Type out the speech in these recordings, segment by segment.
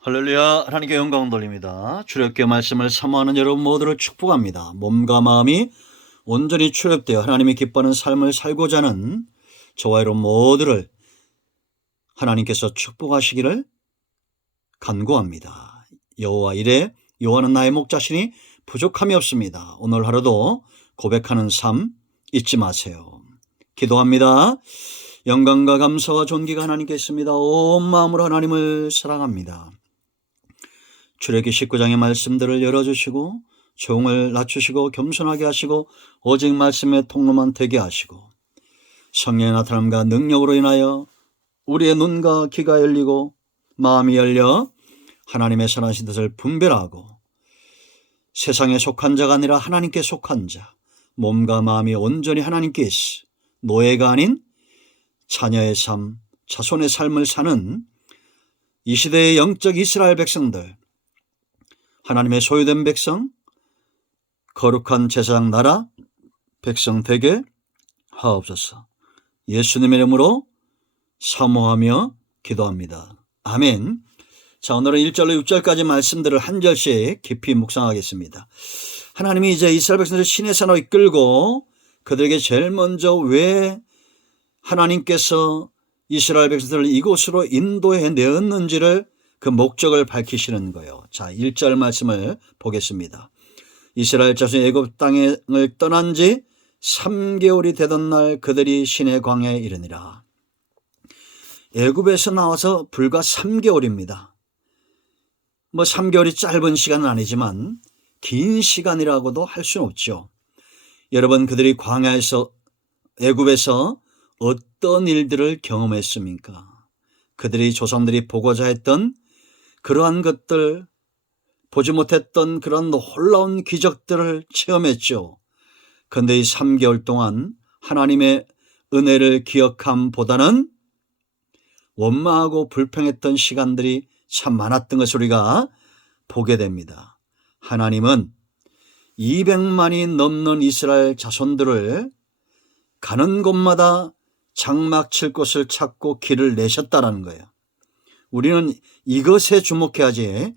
할렐루야 하나님께 영광 돌립니다. 출애굽의 말씀을 사모하는 여러분 모두를 축복합니다. 몸과 마음이 온전히 출애굽되어 하나님이 기뻐하는 삶을 살고자 하는 저와 여러분 모두를 하나님께서 축복하시기를 간구합니다. 여호와 이래 여호와는 나의 목자시니 부족함이 없습니다. 오늘 하루도 고백하는 삶 잊지 마세요. 기도합니다. 영광과 감사와 존귀가 하나님께 있습니다. 온 마음으로 하나님을 사랑합니다. 출애기 19장의 말씀들을 열어주시고 종을 낮추시고 겸손하게 하시고 오직 말씀의 통로만 되게 하시고 성령의 나타남과 능력으로 인하여 우리의 눈과 귀가 열리고 마음이 열려 하나님의 선하신 뜻을 분별하고 세상에 속한 자가 아니라 하나님께 속한 자 몸과 마음이 온전히 하나님께 있어 노예가 아닌 자녀의 삶, 자손의 삶을 사는 이 시대의 영적 이스라엘 백성들 하나님의 소유된 백성, 거룩한 제사장 나라 백성 되게 하옵소서. 예수님의 이름으로 사모하며 기도합니다. 아멘. 자, 오늘은 1절로 6절까지 말씀들을 한 절씩 깊이 묵상하겠습니다. 하나님이 이제 이스라엘 백성들을 신의 산으로 이끌고 그들에게 제일 먼저 왜 하나님께서 이스라엘 백성들을 이곳으로 인도해 내었는지를 그 목적을 밝히시는 거예요. 자, 1절 말씀을 보겠습니다. 이스라엘 자손이 애굽 땅을 떠난 지 3개월이 되던 날 그들이 신의 광야에 이르니라. 애굽에서 나와서 불과 3개월입니다. 뭐 3개월이 짧은 시간은 아니지만 긴 시간이라고도 할 수는 없죠. 여러분 그들이 광야에서 애굽에서 어떤 일들을 경험했습니까? 그들이 조상들이 보고자 했던 그러한 것들 보지 못했던 그런 놀라운 기적들을 체험했죠. 그런데 이 3개월 동안 하나님의 은혜를 기억함보다는 원망하고 불평했던 시간들이 참 많았던 것을 우리가 보게 됩니다. 하나님은 200만이 넘는 이스라엘 자손들을 가는 곳마다 장막 칠 곳을 찾고 길을 내셨다라는 거예요. 우리는 이것에 주목해야지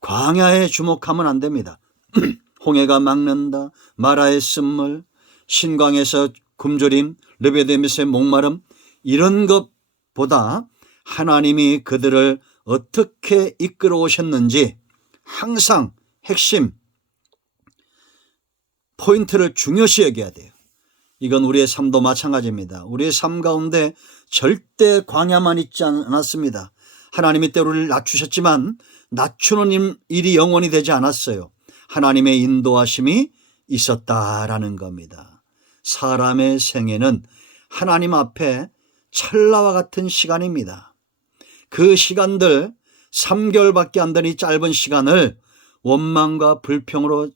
광야에 주목하면 안 됩니다. 홍해가 막는다, 마라의 쓴물, 신광에서 굶주림, 르베데미스의 목마름 이런 것보다 하나님이 그들을 어떻게 이끌어 오셨는지 항상 핵심 포인트를 중요시 여겨야 돼요. 이건 우리의 삶도 마찬가지입니다. 우리의 삶 가운데 절대 광야만 있지 않았습니다. 하나님이 때로를 낮추셨지만 낮추는 일이 영원히 되지 않았어요. 하나님의 인도하심이 있었다라는 겁니다. 사람의 생애는 하나님 앞에 찰나와 같은 시간입니다. 그 시간들 3개월밖에 안이 짧은 시간을 원망과 불평으로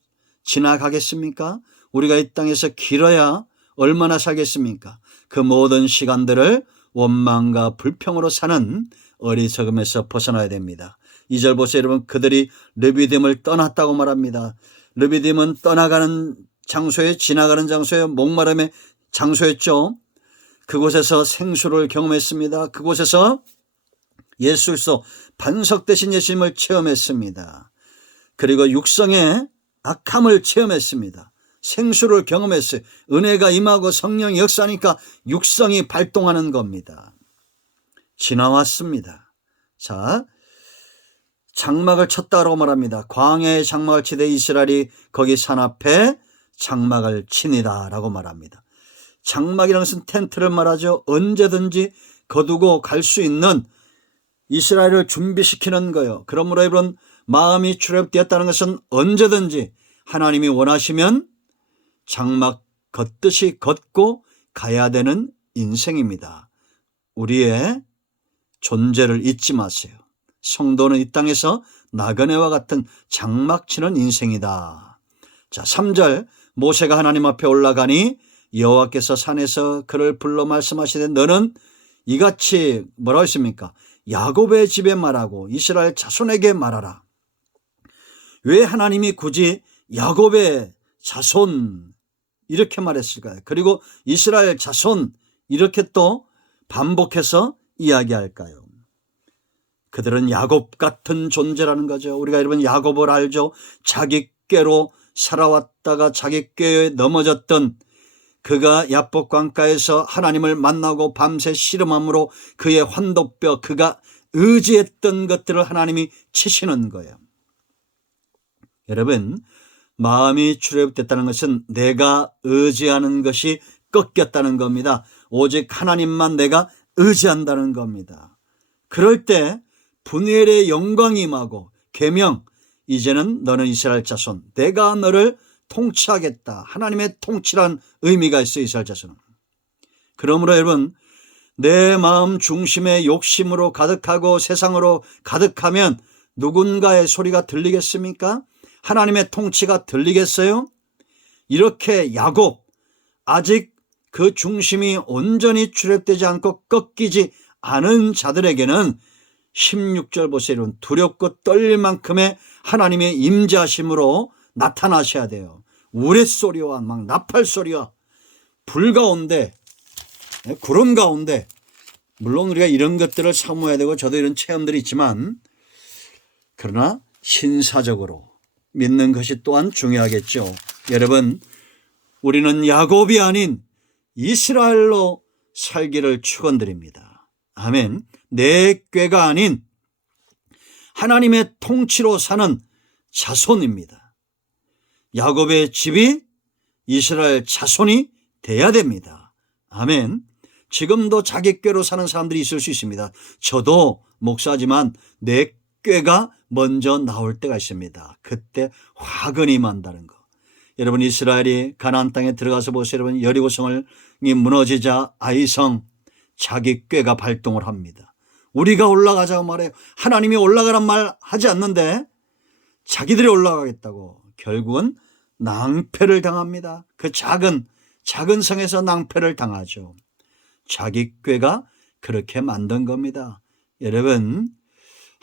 지나가겠습니까? 우리가 이 땅에서 길어야 얼마나 살겠습니까? 그 모든 시간들을 원망과 불평으로 사는 어리석음에서 벗어나야 됩니다. 2절 보세요 여러분 그들이 르비딤을 떠났다고 말합니다. 르비딤은 떠나가는 장소에 지나가는 장소에 목마름의 장소였죠. 그곳에서 생수를 경험했습니다. 그곳에서 예수 그리스도 반석 대신 예수님을 체험했습니다. 그리고 육성의 악함을 체험했습니다. 생수를 경험했어요. 은혜가 임하고 성령이 역사하니까 육성이 발동하는 겁니다. 지나왔습니다. 자, 장막을 쳤다고 말합니다. 광야의 장막을 치되 이스라엘이 거기 산 앞에 장막을 치니다라고 말합니다. 장막이라는 것은 텐트를 말하죠. 언제든지 거두고 갈 수 있는 이스라엘을 준비시키는 거예요. 그러므로 여러분 마음이 출애굽되었다는 것은 언제든지 하나님이 원하시면 장막 걷듯이 걷고 가야 되는 인생입니다. 우리의 존재를 잊지 마세요. 성도는 이 땅에서 나그네와 같은 장막 치는 인생이다. 자, 3절 모세가 하나님 앞에 올라가니 여호와께서 산에서 그를 불러 말씀하시되 너는 이같이 뭐라고 했습니까? 야곱의 집에 말하고 이스라엘 자손에게 말하라. 왜 하나님이 굳이 야곱의 자손 이렇게 말했을까요? 그리고 이스라엘 자손 이렇게 또 반복해서 이야기할까요? 그들은 야곱 같은 존재라는 거죠. 우리가 여러분 야곱을 알죠. 자기 꾀로 살아왔다가 자기 꾀에 넘어졌던 그가 야복 강가에서 하나님을 만나고 밤새 씨름함으로 그의 환도뼈 그가 의지했던 것들을 하나님이 치시는 거예요. 여러분 마음이 출애굽됐다는 것은 내가 의지하는 것이 꺾였다는 겁니다. 오직 하나님만 내가 의지한다는 겁니다. 그럴 때 분열의 영광이 임하고 계명 이제는 너는 이스라엘 자손 내가 너를 통치하겠다. 하나님의 통치란 의미가 있어 이스라엘 자손은. 그러므로 여러분 내 마음 중심에 욕심으로 가득하고 세상으로 가득하면 누군가의 소리가 들리겠습니까? 하나님의 통치가 들리겠어요? 이렇게 야곱 아직 그 중심이 온전히 출입되지 않고 꺾이지 않은 자들에게는 16절 보세요. 여러분. 두렵고 떨릴 만큼의 하나님의 임재하심으로 나타나셔야 돼요. 우레소리와 막 나팔소리와 불 가운데 네, 구름 가운데 물론 우리가 이런 것들을 사모해야 되고 저도 이런 체험들이 있지만 그러나 신사적으로 믿는 것이 또한 중요하겠죠. 여러분 우리는 야곱이 아닌 이스라엘로 살기를 축원드립니다. 아멘. 내 꾀가 아닌 하나님의 통치로 사는 자손입니다. 야곱의 집이 이스라엘 자손이 돼야 됩니다. 아멘. 지금도 자기 꾀로 사는 사람들이 있을 수 있습니다. 저도 목사지만 내 꾀가 먼저 나올 때가 있습니다. 그때 화근이 만다는 거. 여러분 이스라엘이 가나안 땅에 들어가서 보세요. 여러분 여리고성을 무너지자 아이성 자기 꾀가 발동을 합니다. 우리가 올라가자고 말해요. 하나님이 올라가란 말 하지 않는데 자기들이 올라가겠다고 결국은 낭패를 당합니다. 그 작은 작은 성에서 낭패를 당하죠. 자기 꾀가 그렇게 만든 겁니다. 여러분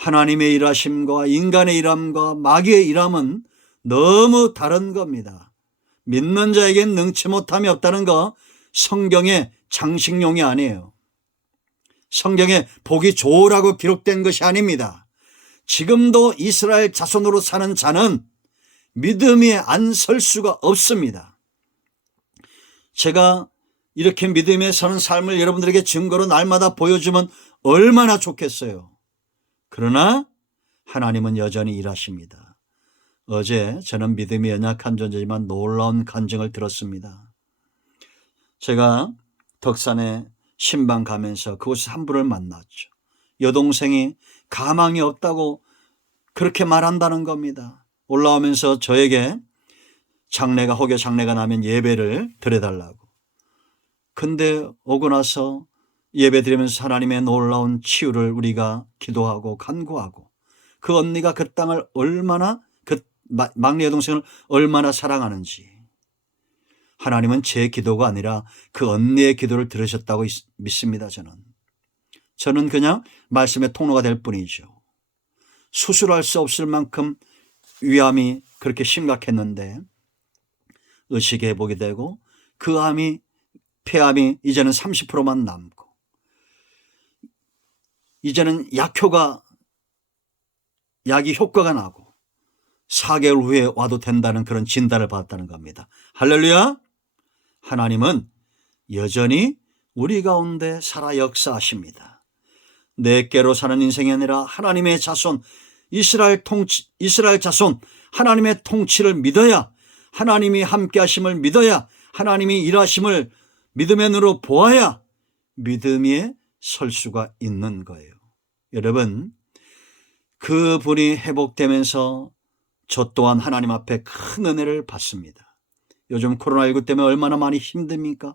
하나님의 일하심과 인간의 일함과 마귀의 일함은 너무 다른 겁니다. 믿는 자에겐 능치 못함이 없다는 거 성경의 장식용이 아니에요. 성경에 복이 좋으라고 기록된 것이 아닙니다. 지금도 이스라엘 자손으로 사는 자는 믿음이 안설 수가 없습니다. 제가 이렇게 믿음에 서는 삶을 여러분들에게 증거로 날마다 보여주면 얼마나 좋겠어요. 그러나 하나님은 여전히 일하십니다. 어제 저는 믿음이 연약한 존재지만 놀라운 간증을 들었습니다. 제가 덕산에 신방 가면서 그곳에서 한 분을 만났죠. 여동생이 가망이 없다고 그렇게 말한다는 겁니다. 올라오면서 저에게 장례가 혹여 장례가 나면 예배를 드려달라고. 근데 오고 나서 예배 드리면서 하나님의 놀라운 치유를 우리가 기도하고 간구하고 그 언니가 그 땅을 얼마나 그 막내 여동생을 얼마나 사랑하는지 하나님은 제 기도가 아니라 그 언니의 기도를 들으셨다고 믿습니다. 저는 저는 그냥 말씀의 통로가 될 뿐이죠. 수술할 수 없을 만큼 위암이 그렇게 심각했는데 의식 회복이 되고 그 암이 폐암이 이제는 30%만 남고 이제는 약효가 약이 효과가 나고 4개월 후에 와도 된다는 그런 진단을 받았다는 겁니다. 할렐루야! 하나님은 여전히 우리 가운데 살아 역사하십니다. 내께로 사는 인생이 아니라 하나님의 자손, 이스라엘 통치, 이스라엘 자손, 하나님의 통치를 믿어야 하나님이 함께 하심을 믿어야 하나님이 일하심을 믿음의 눈으로 보아야 믿음에 설 수가 있는 거예요. 여러분, 그 분이 회복되면서 저 또한 하나님 앞에 큰 은혜를 받습니다. 요즘 코로나19 때문에 얼마나 많이 힘듭니까?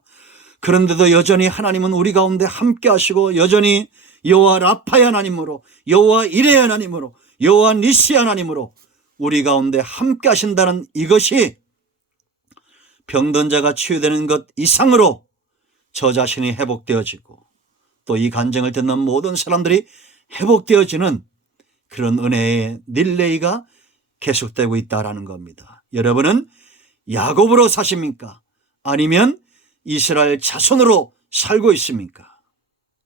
그런데도 여전히 하나님은 우리 가운데 함께 하시고 여전히 여호와 라파의 하나님으로 여호와 이레 하나님으로 여호와 니시 하나님으로 우리 가운데 함께 하신다는 이것이 병든 자가 치유되는 것 이상으로 저 자신이 회복되어지고 또 이 간증을 듣는 모든 사람들이 회복되어지는 그런 은혜의 릴레이가 계속되고 있다라는 겁니다. 여러분은 야곱으로 사십니까? 아니면 이스라엘 자손으로 살고 있습니까?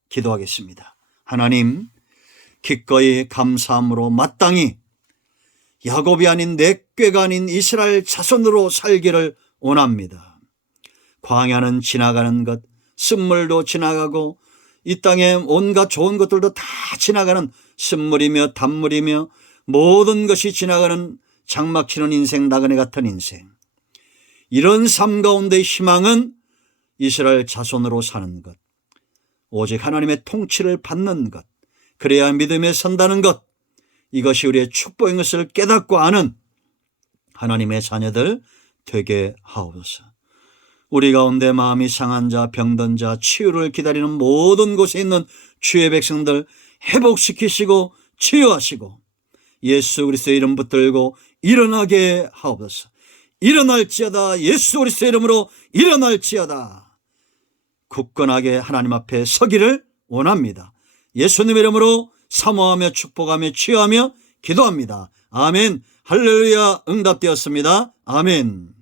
기도하겠습니다. 하나님, 기꺼이 감사함으로 마땅히 야곱이 아닌 내 꾀가 아닌 이스라엘 자손으로 살기를 원합니다. 광야는 지나가는 것, 쓴물도 지나가고 이 땅에 온갖 좋은 것들도 다 지나가는 쓴물이며 단물이며 모든 것이 지나가는 장막치는 인생, 나그네 같은 인생. 이런 삶 가운데 희망은 이스라엘 자손으로 사는 것. 오직 하나님의 통치를 받는 것. 그래야 믿음에 선다는 것. 이것이 우리의 축복인 것을 깨닫고 아는 하나님의 자녀들 되게 하옵소서. 우리 가운데 마음이 상한 자, 병든 자, 치유를 기다리는 모든 곳에 있는 주의 백성들 회복시키시고 치유하시고 예수 그리스도의 이름 붙들고 일어나게 하옵소서. 일어날지어다 예수 그리스도의 이름으로 일어날지어다. 굳건하게 하나님 앞에 서기를 원합니다. 예수님 이름으로 사모하며 축복하며 치유하며 기도합니다. 아멘. 할렐루야 응답되었습니다. 아멘.